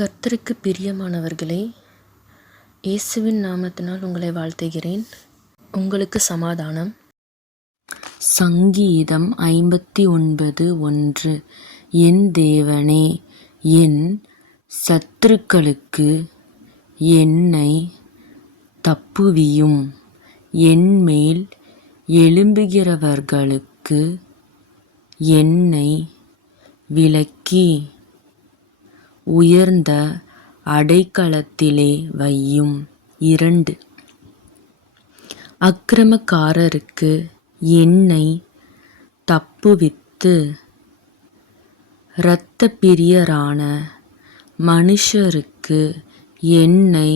கர்த்தருக்கு பிரியமானவர்களே, இயேசுவின் நாமத்தினால் உங்களை வாழ்த்துகிறேன். உங்களுக்கு சமாதானம். சங்கீதம் 59:1. என் தேவனே, என் சத்துருக்களுக்கு என்னை தப்புவியும். என்மேல் எழும்புகிறவர்களுக்கு என்னை விலக்கி உயர்ந்த அடைக்கலத்திலே வையும். 2. அக்கிரமக்காரருக்கு என்னை தப்புவித்து இரத்தப்பிரியரான மனுஷருக்கு என்னை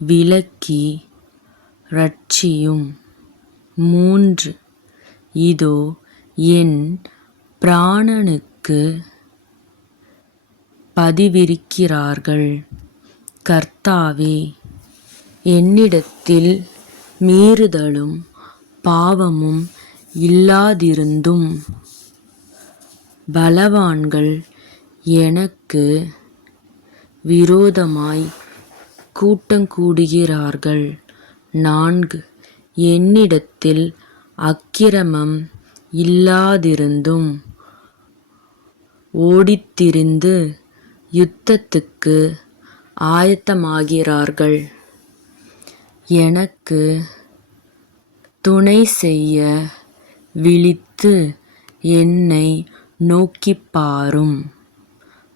விலக்கி இரட்சியும். 3. இதோ என் பிராணனுக்கு பதிவிருக்கிறார்கள். கர்த்தாவே, என்னிடத்தில் மீறுதலும் பாவமும் இல்லாதிருந்தும் பலவான்கள் எனக்கு விரோதமாய் கூட்டங்கூடுகிறார்கள். 4. என்னிடத்தில் அக்கிரமம் இல்லாதிருந்தும் ஓடித்திரிந்து யுத்தத்துக்கு ஆயத்தமாகிறார்கள். எனக்கு துணை செய்ய விழித்து என்னை நோக்கிப் பாரும்.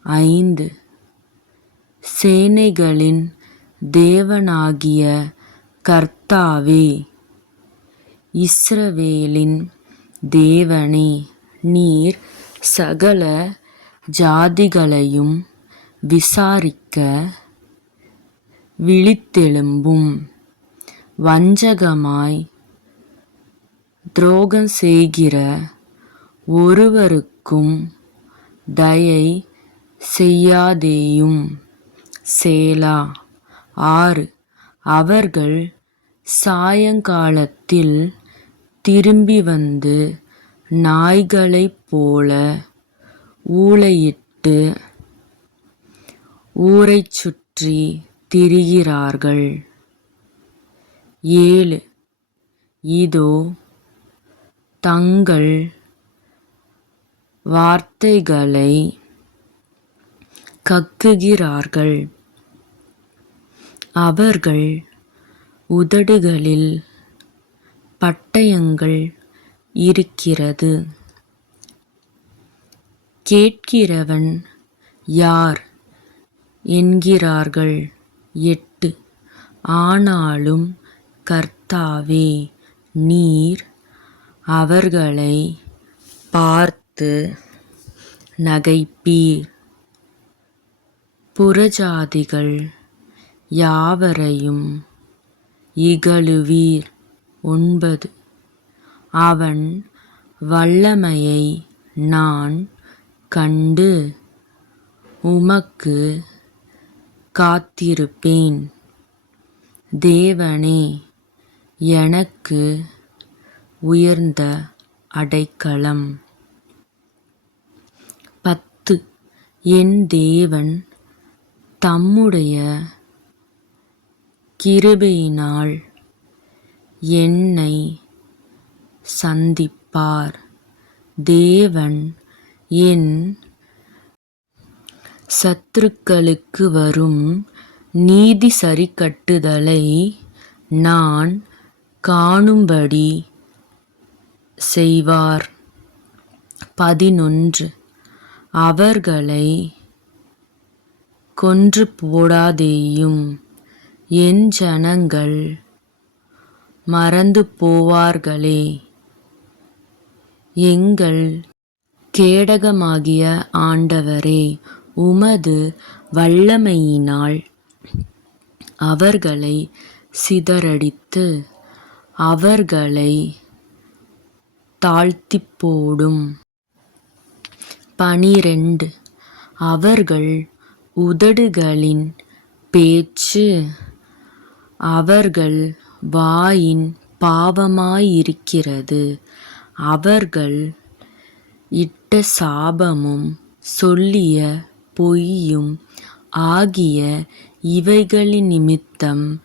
5. சேனைகளின் தேவனாகிய கர்த்தாவே, இஸ்ரவேலின் தேவனே, நீர் சகல ஜாதிகளையும் விசாரிக்க விழித்தெழும்பும். வஞ்சகமாய் துரோகம் செய்கிற ஒருவருக்கும் தயை செய்யாதேயும். சேலா. 6. அவர்கள் சாயங்காலத்தில் திரும்பி வந்து நாய்களைப் போல ஊளையிட்டு ஊரைச் சுற்றி திரிகிறார்கள். 7. இதோ தங்கள் வார்த்தைகளை கக்குகிறார்கள். அவர்கள் உதடுகளில் பட்டயங்கள் இருக்கிறது. கேட்கிறவன் யார் என்கிறார்கள். 8. ஆனாலும் கர்த்தாவே, நீர் அவர்களை பார்த்து நகைப்பீர். புறஜாதிகள் யாவரையும் இகழுவீர். 9. அவன் வல்லமையை நான் கண்டு உமக்கு காத்திருப்பேன். தேவனே, எனக்கு உயர்ந்த அடைக்கலம். 10. என் தேவன் தம்முடைய கிருபையினால் என்னை சந்திப்பார். தேவன் என் சத்துருக்களுக்கு வரும் நீதி சரிக்கட்டுதலை நான் காணும்படி செய்வார். 11. அவர்களை கொன்று போடாதேயும். என் ஜனங்கள் மறந்து போவார்களே. எங்கள் கேடகமாகிய ஆண்டவரே, உமது வல்லமையினால் அவர்களை சிதறடித்து அவர்களை தாழ்த்திப் போடும். 12. அவர்கள் உதடுகளின் பேச்சு அவர்கள் வாயின் பாவமாயிருக்கிறது. அவர்கள் இட்ட சாபமும் சொல்லிய பொய்யும் ஆகிய இவைகளின் நிமித்தம்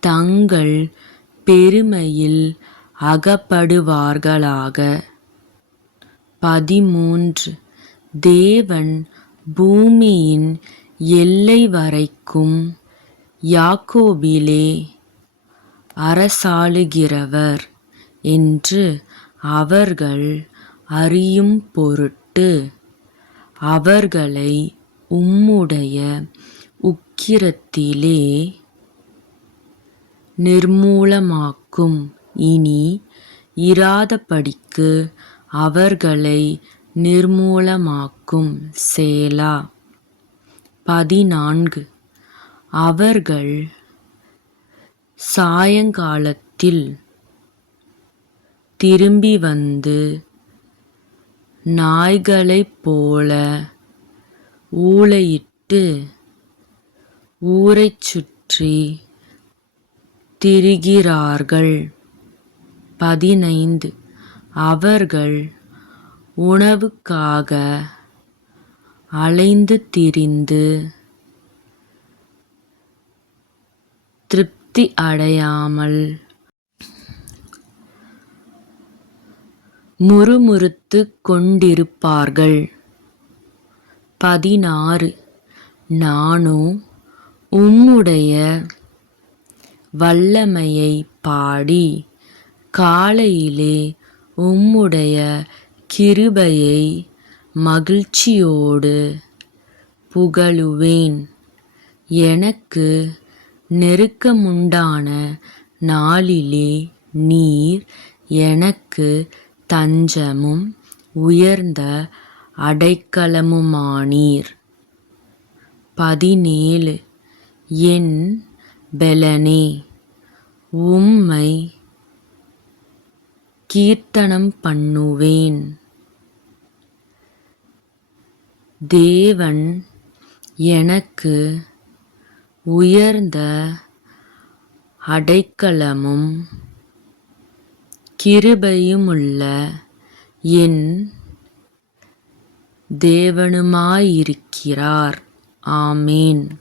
தங்கள் பெருமையில் அகப்படுவார்களாக. 13 தேவன் பூமியின் எல்லை வரைக்கும் யாக்கோபிலே அரசாளுகிறவர் என்று அவர்கள் அறியும் பொருட்டு அவர்களை உம்முடைய உக்கிரத்திலே நிர்மூலமாக்கும். இனி இராதபடிக்கு அவர்களை நிர்மூலமாக்கும். சேலா. 14 அவர்கள் சாயங்காலத்தில் திரும்பி வந்து நாய்களைப் போல ஊளையிட்டு ஊரைச் சுற்றி திரிகிறார்கள். 15 அவர்கள் உணவுக்காக அலைந்து திரிந்து திருப்தி அடையாமல் முறுமுறுத்துக் கொண்டிருப்பார்கள். 16 நானோ உம்முடைய வல்லமையைப் பாடி காலையிலே உம்முடைய கிருபையை மகிழ்ச்சியோடு புகழுவேன். எனக்கு நெருக்கமுண்டான நாளிலே நீர் எனக்கு தஞ்சமும் உயர்ந்த அடைக்கலமுமானீர். 17 என் பெலனே, உம்மை கீர்த்தனம் பண்ணுவேன். தேவன் எனக்கு உயர்ந்த அடைக்கலமும் கிருபையுமுள்ள என் தேவனுமாயிருக்கிறார். ஆமென்.